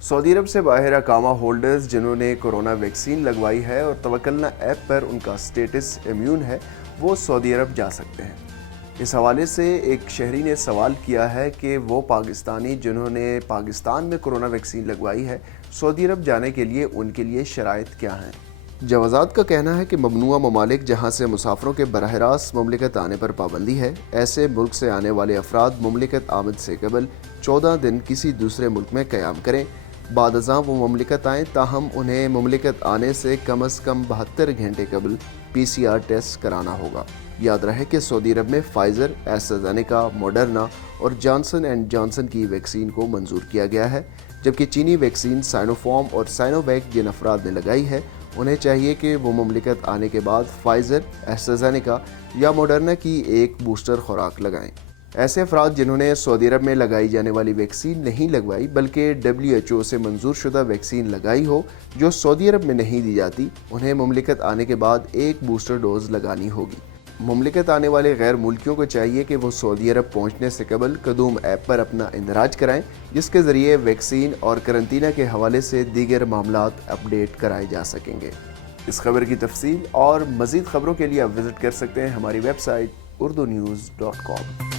سعودی عرب سے باہر اقامہ ہولڈرز جنہوں نے کورونا ویکسین لگوائی ہے اور توکلنا ایپ پر ان کا سٹیٹس امیون ہے، وہ سعودی عرب جا سکتے ہیں۔ اس حوالے سے ایک شہری نے سوال کیا ہے کہ وہ پاکستانی جنہوں نے پاکستان میں کورونا ویکسین لگوائی ہے، سعودی عرب جانے کے لیے ان کے لیے شرائط کیا ہیں؟ جوازات کا کہنا ہے کہ ممنوعہ ممالک جہاں سے مسافروں کے براہ راست مملکت آنے پر پابندی ہے، ایسے ملک سے آنے والے افراد مملکت آمد سے قبل 14 دن کسی دوسرے ملک میں قیام کریں۔ بعد ازاں وہ مملکت آئیں، تاہم انہیں مملکت آنے سے کم از کم 72 گھنٹے قبل PCR ٹیسٹ کرانا ہوگا۔ یاد رہے کہ سعودی عرب میں فائزر، ایسٹرازینیکا، موڈرنا اور جانسن اینڈ جانسن کی ویکسین کو منظور کیا گیا ہے، جبکہ چینی ویکسین سائنو فارم اور سائنو ویک جن افراد نے لگائی ہے، انہیں چاہیے کہ وہ مملکت آنے کے بعد فائزر، ایسٹرازینیکا یا موڈرنا کی ایک بوسٹر خوراک لگائیں۔ ایسے افراد جنہوں نے سعودی عرب میں لگائی جانے والی ویکسین نہیں لگوائی بلکہ WHO سے منظور شدہ ویکسین لگائی ہو جو سعودی عرب میں نہیں دی جاتی، انہیں مملکت آنے کے بعد ایک بوسٹر ڈوز لگانی ہوگی۔ مملکت آنے والے غیر ملکیوں کو چاہیے کہ وہ سعودی عرب پہنچنے سے قبل قدوم ایپ پر اپنا اندراج کرائیں، جس کے ذریعے ویکسین اور قرنطینہ کے حوالے سے دیگر معاملات اپ ڈیٹ کرائے جا سکیں گے۔ اس خبر کی تفصیل اور مزید خبروں کے لیے آپ وزٹ کر سکتے ہیں ہماری ویب سائٹ urdunews.com۔